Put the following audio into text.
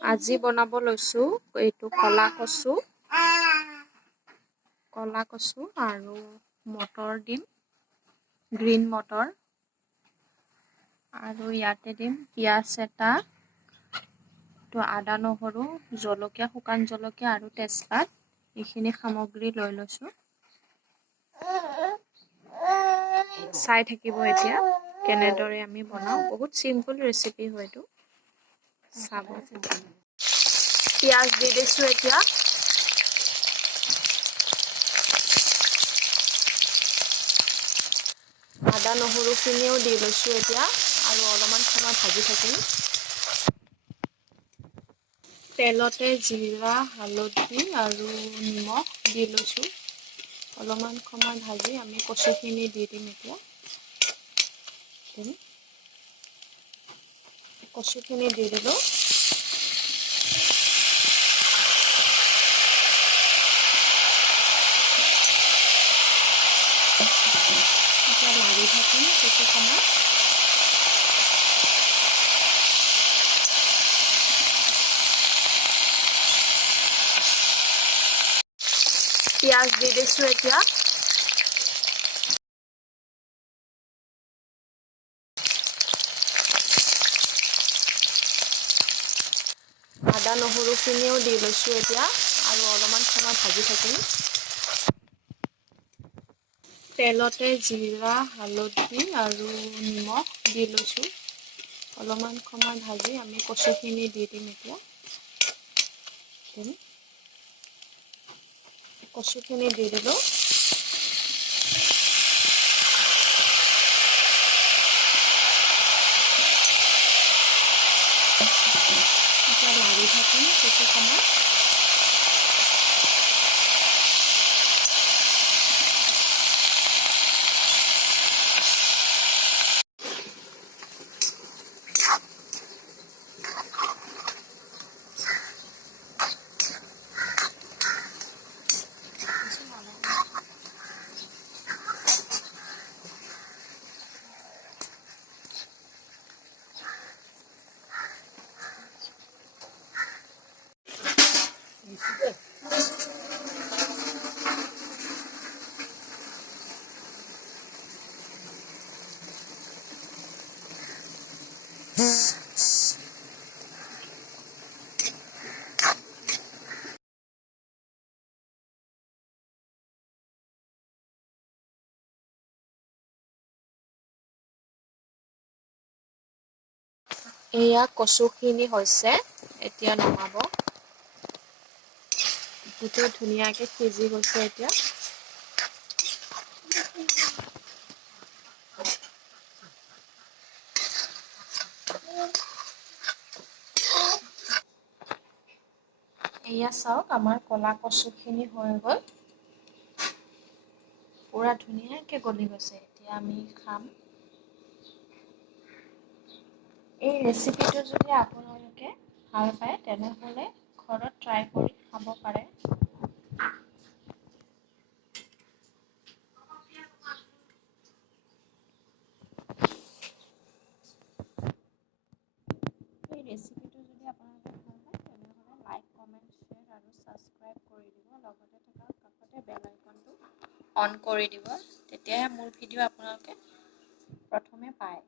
আজি বনাব লৈছো এইটো কলা কচু আৰু মটৰ দিম, গ্ৰীণ মটৰ, আৰু ইয়াতে দিম পিঁয়াজ এটা, আদা নহৰু, জলকীয়া, শুকান জলকীয়া আৰু তেজপাত। এইখিনি সামগ্ৰী লৈ লৈছো। চাই থাকিব এতিয়া কেনেদৰে আমি বনাও। বহুত চিম্পল ৰেচিপি হয় এইটো, চাব। পিঁয়াজ দি দিছো এতিয়া। আদা নহৰুখিনিও দি লৈছো এতিয়া আৰু অলপমান সময় ভাজি থাকিম। তেলতে জিৰা, হালধি আৰু নিমখ দি লৈছো। অলপমান সময় ভাজি আমি কচুখিনি দি দিম এতিয়া। কচুখিনি দি দিলো। এতিয়া লাৰি থাকিম কিছু সময়। পিঁয়াজ দি দিছো এতিয়া। আদা নহৰুখিনিও দি লৈছো এতিয়া আৰু অলপমান সময় ভাজি থাকিম। তেলতে জিৰা, হালধি আৰু নিমখ দি লৈছো। অলপমান সময় ভাজি আমি কচুখিনি দি দিম এতিয়া। কচুখিনি দি দিলো। এতিয়া লাৰি থাকিম কিছু সময়। এয়া কচুখিনি হৈছে, এতিয়া নমাব। গোটেই ধুনীয়াকে সিজি গৈছে এতিয়া। এয়া চাওক, আমাৰ কলা কচুখিনি হৈ গ'ল। পুৰা ধুনীয়াকে গলি গৈছে। এতিয়া আমি খাম। এই ৰেচিপিটো যদি আপোনালোকে ভাল পায় তেনেহ'লে ঘৰত ট্ৰাই কৰি খাব পাৰে। এই ৰেচিপিটো যদি আপোনালোকে ভাল পায় তেনেহ'লে লাইক, কমেণ্ট, শ্বেয়াৰ আৰু ছাবস্ক্ৰাইব কৰি দিব। লগতে থকা কাষতে বেল আইকনটো অন কৰি দিব। তেতিয়াহে মোৰ ভিডিঅ' আপোনালোকে প্ৰথমে পায়।